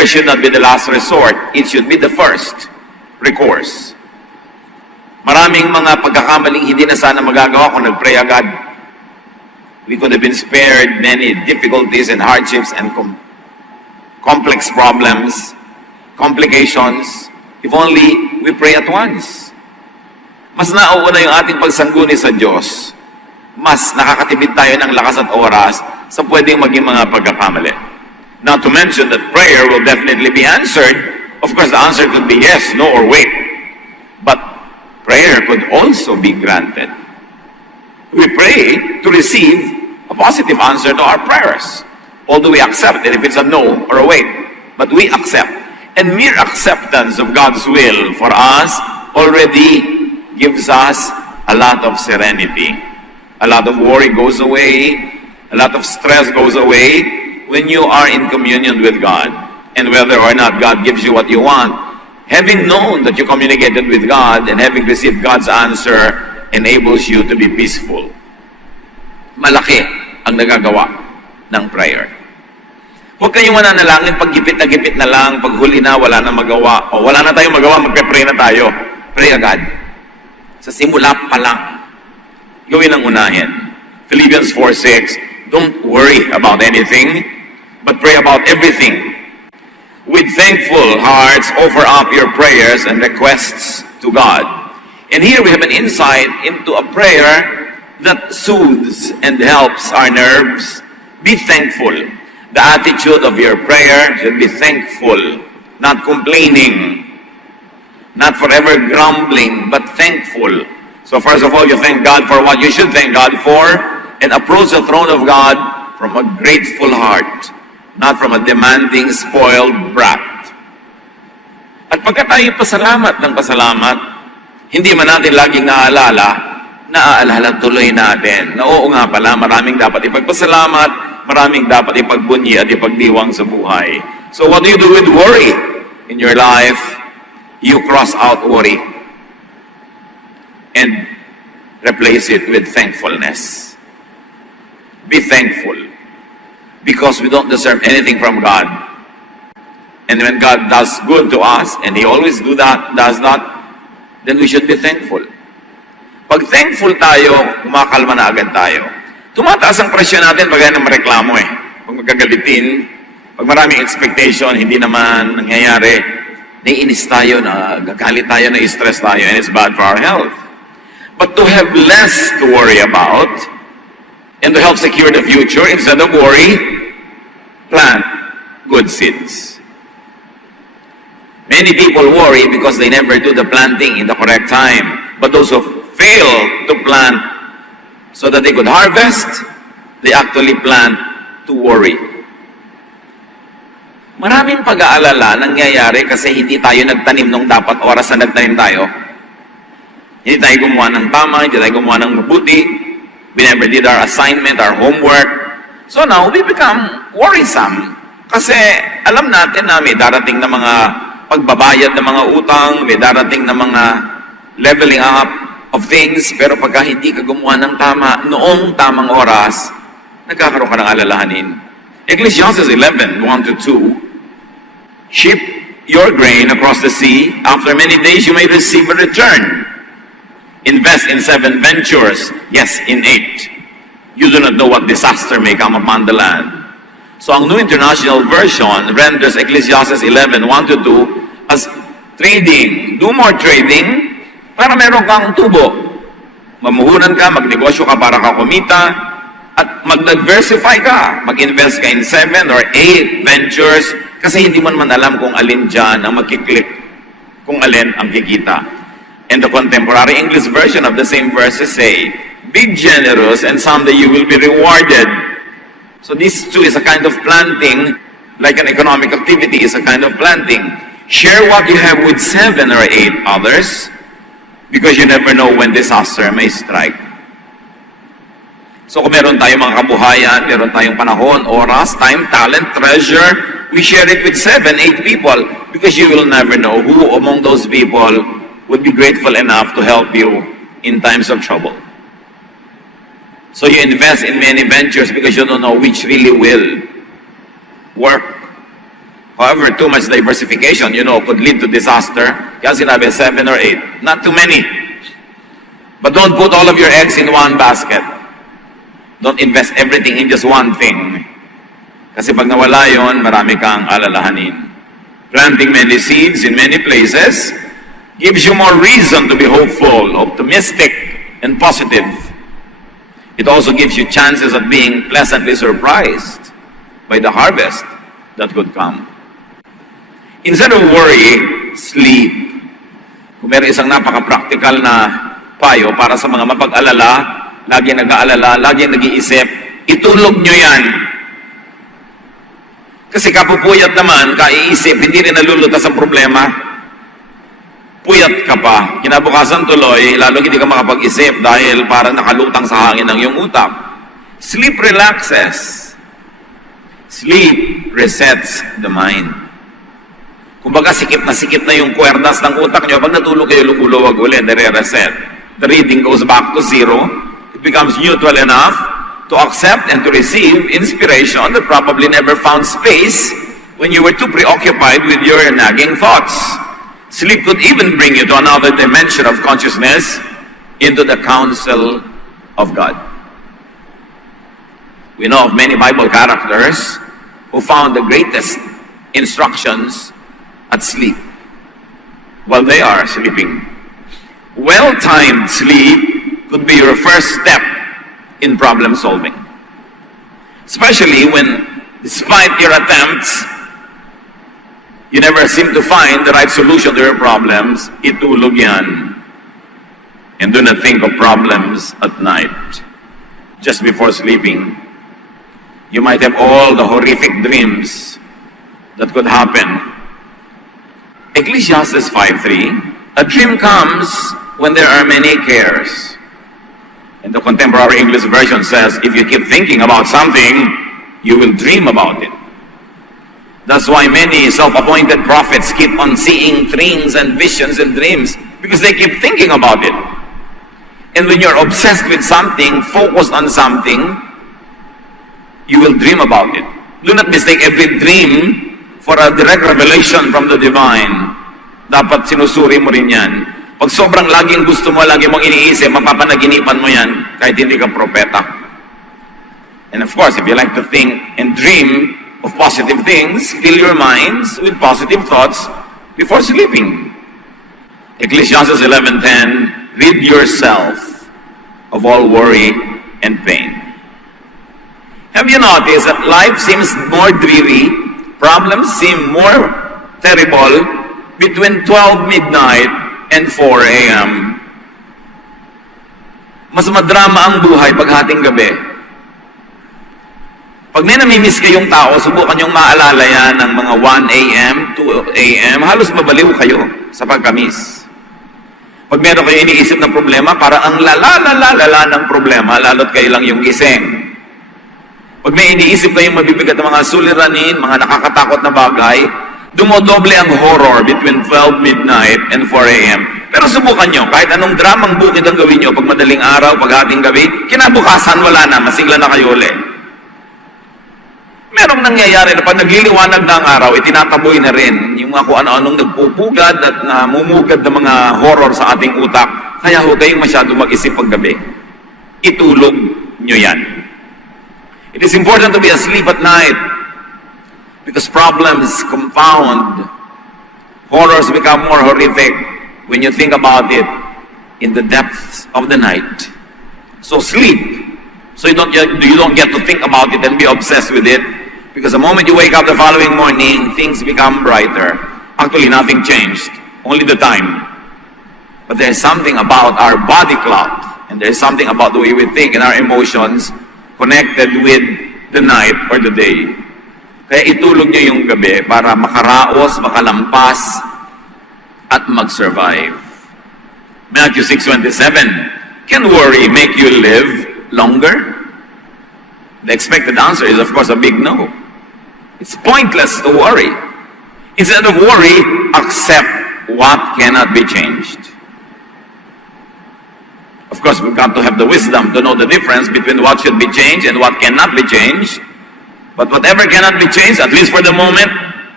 prayer should not be the last resort. It should be the first recourse. Maraming mga pagkakamaling hindi na sana magagawa kung nag-pray agad. We could have been spared many difficulties and hardships and complex problems, complications, if only we pray at once. Mas nauuna yung ating pagsangguni sa Diyos. Mas nakakatipid tayo ng lakas at oras sa pwedeng maging mga pagkakamali. Not to mention that prayer will definitely be answered. Of course, the answer could be yes, no, or wait. But prayer could also be granted. We pray to receive a positive answer to our prayers. Although we accept it if it's a no or a wait. But we accept. And mere acceptance of God's will for us already gives us a lot of serenity. A lot of worry goes away. A lot of stress goes away when you are in communion with God. And whether or not God gives you what you want, having known that you communicated with God and having received God's answer enables you to be peaceful. Malaki ang nagagawa ng prayer. Huwag kayong mananalangin pag gipit na lang, pag huli na, wala na magawa. O wala na tayong magawa, magpe-pray na tayo. Pray agad. Sa simula pa lang, gawin ang unahin. Philippians 4:6, don't worry about anything, but pray about everything. With thankful hearts, offer up your prayers and requests to God. And here we have an insight into a prayer that soothes and helps our nerves. Be thankful. The attitude of your prayer should be thankful, not complaining, not forever grumbling, but thankful. So first of all, you thank God for what you should thank God for, and approach the throne of God from a grateful heart, not from a demanding, spoiled brat. At pagka tayo pasalamat ng pasalamat, hindi man natin laging naaalala tuloy natin na oo nga pala, maraming dapat ipagpasalamat, maraming dapat ipagbunyi at ipagdiwang sa buhay. So what do you do with worry in your life? You cross out worry and replace it with thankfulness. Be thankful. Because we don't deserve anything from God. And when God does good to us, and He always does that, then we should be thankful. Pag thankful tayo, kumakalma na agad tayo. Tumataas ang presyon natin pag yan ang mareklamo eh. Pag magkagalitin, pag maraming expectation, hindi naman nangyayari, naiinis tayo, nagagalit tayo, na-stress tayo, and it's bad for our health. But to have less to worry about, and to help secure the future, instead of worry, plant good seeds. Many people worry because they never do the planting in the correct time. But those who fail to plant so that they could harvest, they actually plant to worry. Maraming pag-aalala nangyayari kasi hindi tayo nagtanim nung dapat oras na nagtanim tayo. Hindi tayo gumawa ng tama, hindi tayo gumawa ng mabuti. We never did our assignment, our homework. So now, we become worrisome. Kasi alam natin na may darating na mga pagbabayad ng mga utang, may darating na mga leveling up of things, pero pagka hindi ka gumawa ng tama, noong tamang oras, nagkakaroon ka ng alalahanin. Ecclesiastes 11:1-2, ship your grain across the sea, after many days you may receive a return. Invest in 7 ventures, yes, in 8. You do not know what disaster may come upon the land. So ang New International Version renders Ecclesiastes 11:1-2 as trading. Do more trading para meron kang tubo. Mamuhunan ka, magnegosyo ka para ka kumita, at mag-diversify ka. Mag-invest ka in 7 or 8 ventures kasi hindi man alam kung alin dyan ang magkiklik, kung alin ang kikita. And the contemporary English version of the same verses say, be generous and someday you will be rewarded. So this too is a kind of planting, like an economic activity is a kind of planting. Share what you have with 7 or 8 others, because you never know when disaster may strike. So kung meron tayong mga kabuhayan, meron tayong panahon, oras, time, talent, treasure, we share it with 7, 8 people, because you will never know who among those people would be grateful enough to help you in times of trouble. So you invest in many ventures because you don't know which really will work. However, too much diversification, could lead to disaster. Kaya sinabi, 7 or 8. Not too many. But don't put all of your eggs in one basket. Don't invest everything in just one thing. Kasi pag nawala yon, marami kang alalahanin. Planting many seeds in many places gives you more reason to be hopeful, optimistic, and positive. It also gives you chances of being pleasantly surprised by the harvest that could come. Instead of worry, sleep. Kung meron isang napaka-practical na payo para sa mga mapag-alala, lagi nag-aalala, lagi nag-iisip, itulog nyo yan. Kasi kapupuyat naman, kaiisip, hindi rin nalulutas ang problema. Puyat ka pa. Kinabukasan tuloy, lalo hindi ka makapag-isip dahil parang nakalutang sa hangin ang iyong utak. Sleep relaxes. Sleep resets the mind. Kumbaga, sikip na yung kwerdas ng utak nyo. Pag natulog kayo, lukuluwag ulit, nare-reset. The reading goes back to zero. It becomes neutral enough to accept and to receive inspiration that probably never found space when you were too preoccupied with your nagging thoughts. Sleep could even bring you to another dimension of consciousness, into the counsel of God. We know of many Bible characters who found the greatest instructions at sleep while they are sleeping. Well-timed sleep could be your first step in problem solving. Especially when, despite your attempts, you never seem to find the right solution to your problems, itulog yan. And do not think of problems at night. Just before sleeping, you might have all the horrific dreams that could happen. Ecclesiastes 5:3, a dream comes when there are many cares. And the contemporary English version says, if you keep thinking about something, you will dream about it. That's why many self-appointed prophets keep on seeing dreams and visions and dreams, because they keep thinking about it. And when you're obsessed with something, focused on something, you will dream about it. Do not mistake every dream for a direct revelation from the divine. Dapat sinusuri mo rin yan. Pag sobrang laging gusto mo, lagi mong iniisip, mapapanaginipan mo yan kahit hindi ka propeta. And of course, if you like to think and dream of positive things, fill your minds with positive thoughts before sleeping. Ecclesiastes 11:10, rid yourself of all worry and pain. Have you noticed that life seems more dreary, problems seem more terrible between 12 midnight and 4 a.m. Mas madrama ang buhay pag hating gabi. Pag may namimiss kayong tao, subukan yung maalala yan ng mga 1 a.m., 2 a.m., halos mabaliw kayo sa pagkamiss. Pag meron kayo iniisip ng problema, para ang lala ng problema, lalo't kayo lang yung gising. Pag may iniisip kayong mabibigat ng mga suliranin, mga nakakatakot na bagay, dumodoble ang horror between 12 midnight and 4 a.m. Pero subukan nyo, kahit anong dramang bukid ang gawin nyo, pag madaling araw, pag hating gabi, kinabukasan wala na, masigla na kayo ulit. Merong nangyayari na pag nagliliwanag na ang araw, itinataboy na rin yung mga kung ano-anong nagpupugad at namumugad ng mga horror sa ating utak. Kaya huwag kayong masyado mag-isip pag gabi. Itulog nyo yan. It is important to be asleep at night, because problems compound. Horrors become more horrific when you think about it in the depths of the night. So sleep, so you don't get to think about it and be obsessed with it, because the moment you wake up the following morning, things become brighter. Actually, nothing changed, only the time. But there's something about our body clock, and there's something about the way we think and our emotions connected with the night or the day. Kaya itulog nyo yung gabi para makaraos, makalampas, at mag-survive. Matthew 6:27, can worry make you live longer? The expected answer is, of course, a big no. It's pointless to worry. Instead of worry, accept what cannot be changed. Of course, we've got to have the wisdom to know the difference between what should be changed and what cannot be changed. But whatever cannot be changed, at least for the moment,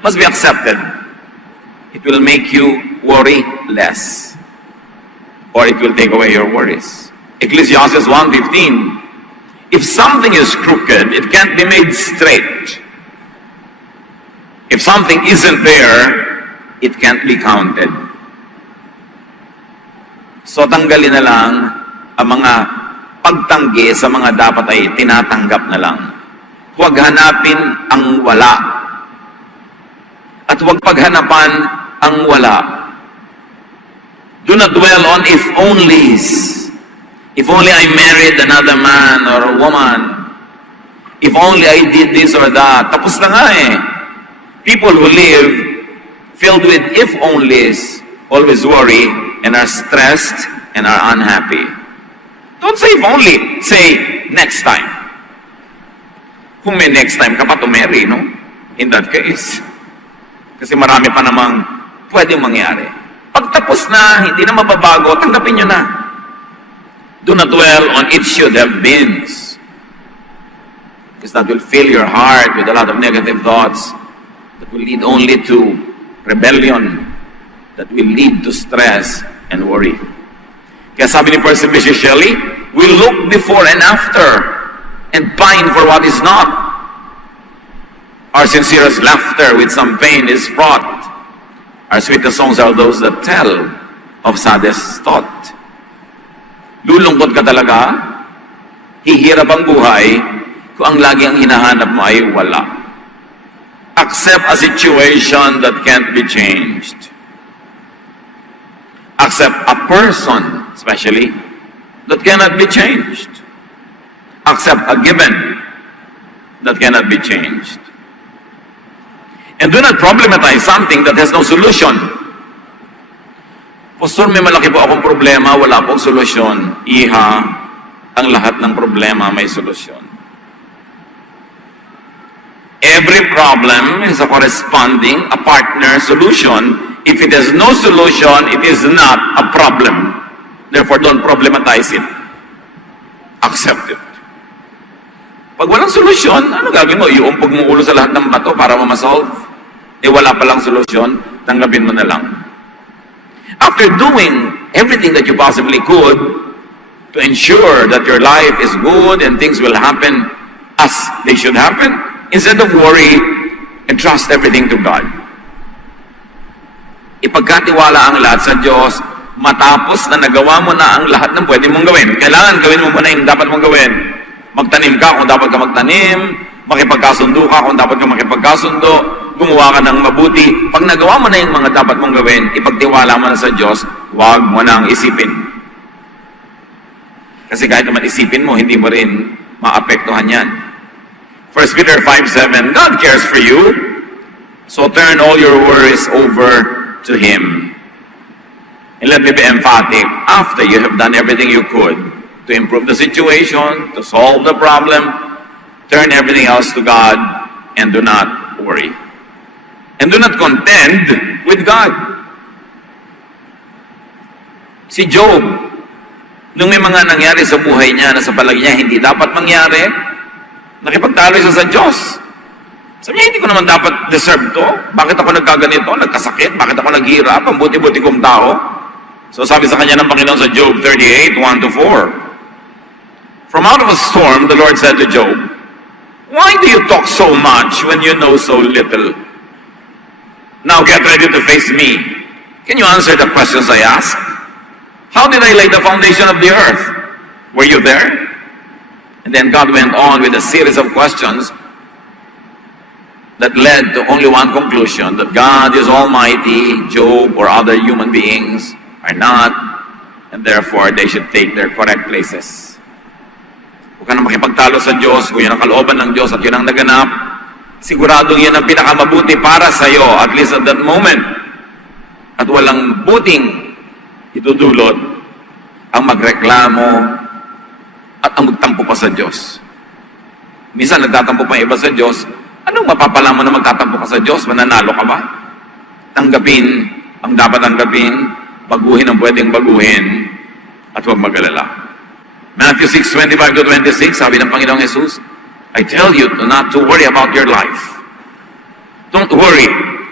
must be accepted. It will make you worry less, or it will take away your worries. Ecclesiastes 1:15, if something is crooked, it can't be made straight. If something isn't there, it can't be counted. So tanggalin na lang ang mga pagtanggi sa mga dapat ay tinatanggap na lang. Huwag hanapin ang wala. At huwag paghanapan ang wala. Do not dwell on if onlys. If only I married another man or a woman. If only I did this or that. Tapos na nga eh. People who live filled with if onlys always worry and are stressed and are unhappy. Don't say if only. Say next time. Kung may next time ka pa to marry, no? In that case. Kasi marami pa namang pwedeng mangyari. Pagtapos na, hindi na mababago, tanggapin nyo na. Do not dwell on it should have been. Because that will fill your heart with a lot of negative thoughts that will lead only to rebellion, that will lead to stress and worry. Kaya sabi ni Percy Bysshe Shelley, we look before and after and pine for what is not. Our sincerest laughter with some pain is fraught. Our sweetest songs are those that tell of saddest thought. Lulungkot ka talaga, hihirap ang buhay, kung ang lagi ang hinahanap mo ay wala. Accept a situation that can't be changed. Accept a person, especially, that cannot be changed. Accept a given that cannot be changed. And do not problematize something that has no solution. Pastor, may malaki po akong problema, wala pong solusyon. Iha, ang lahat ng problema may solusyon. Every problem is a corresponding, a partner solution. If it has no solution, it is not a problem. Therefore, don't problematize it. Accept it. Pag walang solusyon, ano gagawin mo? Iumpog mo ulo sa lahat ng bato para ma-solve? Eh wala palang solusyon, tanggapin mo na lang. After doing everything that you possibly could to ensure that your life is good and things will happen as they should happen, instead of worry, entrust everything to God. Ipagkatiwala ang lahat sa Diyos, matapos na nagawa mo na ang lahat ng pwede mong gawin. Kailangan gawin mo muna yung dapat mong gawin. Magtanim ka kung dapat ka magtanim, makipagkasundo ka kung dapat ka makipagkasundo, gumawa ka ng mabuti. Pag nagawa mo na yung mga dapat mong gawin, ipagtiwala mo na sa Diyos, huwag mo nang isipin. Kasi kahit naman isipin mo, hindi mo rin maapektuhan yan. 1 Peter 5:7, God cares for you, so turn all your worries over to Him. And let me be emphatic, after you have done everything you could to improve the situation, to solve the problem, turn everything else to God and do not worry. And do not contend with God. Si Job, nung may mga nangyari sa buhay niya na sa palagi niya hindi dapat mangyari, nakipagtalo siya sa Diyos. Sabi niya, hindi ko naman dapat deserve to. Bakit ako nagkaganito? Nagkasakit? Bakit ako naghihirap? Ang buti-buti kong tao. So sabi sa kanya ng Panginoon sa Job 38, 1-4, from out of a storm, the Lord said to Job, why do you talk so much when you know so little? Now get ready to face me. Can you answer the questions I ask? How did I lay the foundation of the earth? Were you there? And then God went on with a series of questions that led to only one conclusion, that God is almighty, Job or other human beings are not, and therefore they should take their correct places. Huwag ka na makipagtalo sa Diyos, kung yun ang kalooban ng Diyos at yun ang naganap, siguradong yun ang pinakamabuti para sa iyo, at least at that moment. At walang buting itudulot ang magreklamo at ang magtampo pa sa Diyos. Minsan nagtatampo pa iba sa Diyos, anong mapapala mo na magtatampo ka sa Diyos? Mananalo ka ba? Tanggapin ang dapat tanggapin, baguhin ang pwedeng baguhin, at huwag mag-alala. Matthew 6:25-26, sabi ng Panginoong Jesus, I tell you not to worry about your life. Don't worry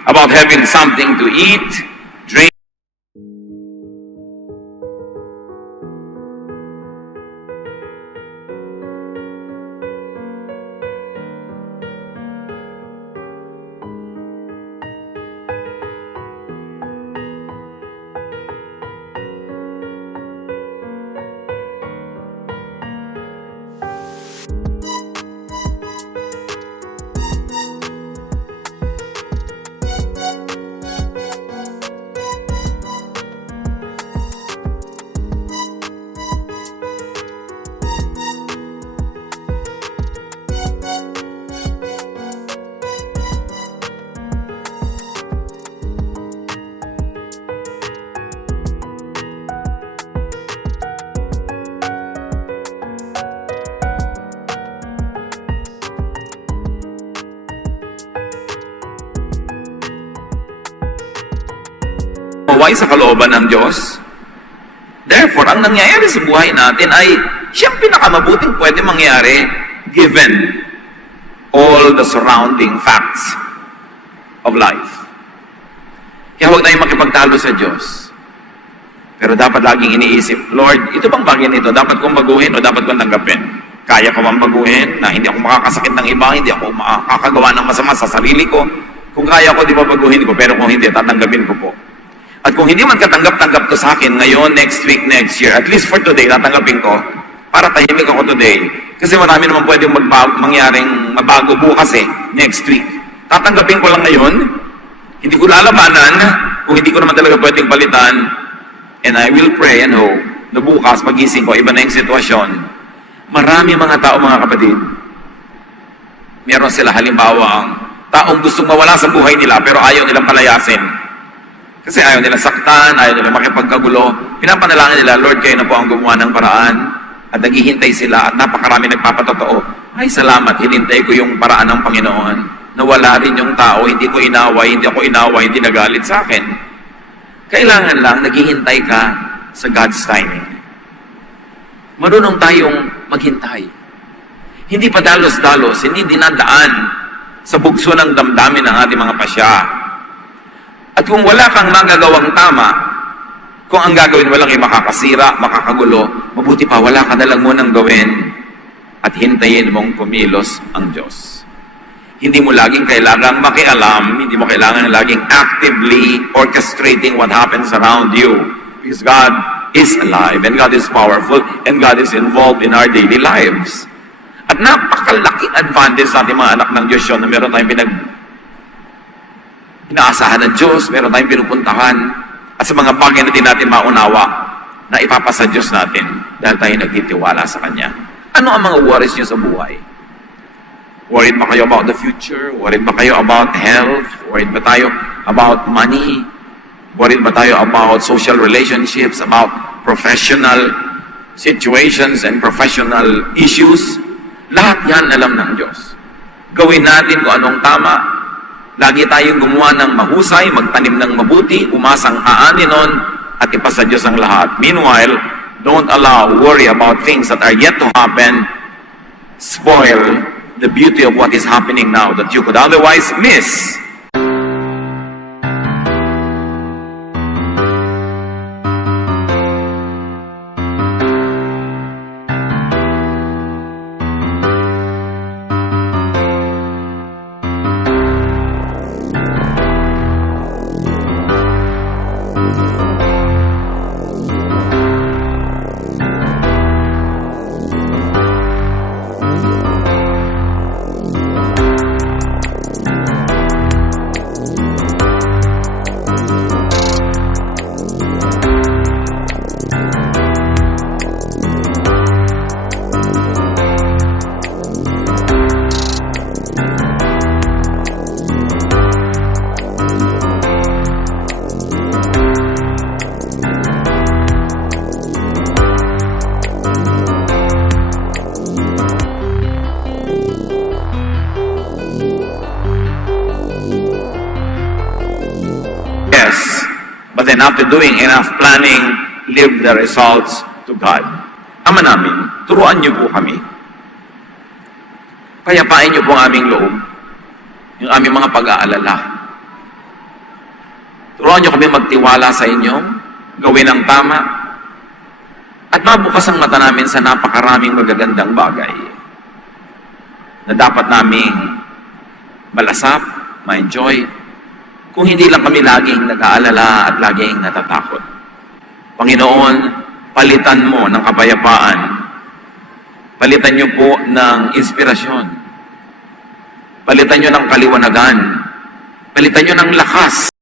about having something to eat, drink. Maway sa kalooban ng Diyos. Therefore, ang nangyayari sa buhay natin ay siyang pinakamabuting pwede mangyari given all the surrounding facts of life. Kaya huwag tayong makipagtalo sa Diyos. Pero dapat laging iniisip, Lord, ito bang bagay nito? Dapat kong baguhin o dapat kong tanggapin? Kaya ko bang baguhin na hindi ako makakasakit ng iba, hindi ako makakagawa ng masama sa sarili ko? Kung kaya ko, di ba baguhin ko? Pero kung hindi, tatanggapin ko po. At kung hindi man katanggap-tanggap to sa akin ngayon, next week, next year, at least for today, tatanggapin ko para tahimik ako today. Kasi marami naman pwedeng mangyaring mabago bukas next week. Tatanggapin ko lang ngayon, hindi ko lalabanan, kung hindi ko naman talaga pwedeng palitan, and I will pray and hope na bukas, pagising ko, iba na yung sitwasyon. Marami mga tao, mga kapatid, meron sila halimbawa ang taong gustong mawala sa buhay nila pero ayaw nilang palayasin. Kasi ayaw nila saktan, ayaw nila makipagkagulo. Pinapanalangin nila, Lord, kayo na po ang gumawa ng paraan. At naghihintay sila at napakarami nagpapatotoo. Ay, salamat, hinintay ko yung paraan ng Panginoon. Nawala rin yung tao, hindi ko inaway, hindi ako inaway, hindi nagalit sa akin. Kailangan lang, naghihintay ka sa God's timing. Marunong tayong maghintay. Hindi pa dalos-dalos, hindi dinadaan sa bugso ng damdamin ng ating mga pasya. At kung wala kang magagawang tama, kung ang gagawin mo lang ay makakasira, makakagulo, mabuti pa, wala ka na lang munang gawin at hintayin mong kumilos ang Diyos. Hindi mo laging kailangang makialam, hindi mo kailangan laging actively orchestrating what happens around you. Because God is alive, and God is powerful, and God is involved in our daily lives. At napakalaking advantage sa ating mga anak ng Diyos yun na meron tayong inaasahan ng Diyos, meron tayong pinupuntahan, at sa mga bagay na din natin maunawa na ipapasa Diyos natin dahil tayo nagtitiwala sa Kanya. Ano ang mga worries niyo sa buhay? Worried ba kayo about the future? Worried ba kayo about health? Worried ba tayo about money? Worried ba tayo about social relationships, about professional situations and professional issues? Lahat yan alam ng Diyos. Gawin natin kung anong tama. Lagi tayong gumawa ng mahusay, magtanim ng mabuti, umasang aanin nun, at ipasa Diyos ang lahat. Meanwhile, don't allow worry about things that are yet to happen spoil the beauty of what is happening now that you could otherwise miss. But then after doing enough planning, leave the results to God. Ama namin, turuan niyo po kami. Payapain niyo po ang aming loob, yung aming mga pag-aalala. Turuan niyo kami magtiwala sa inyo, gawin ang tama, at mabukas ang mata namin sa napakaraming magagandang bagay na dapat naming malasap, ma-enjoy, kung hindi lang kami laging nag-aalala at laging natatakot. Panginoon, palitan mo ng kapayapaan. Palitan niyo po ng inspirasyon. Palitan niyo ng kaliwanagan. Palitan niyo ng lakas.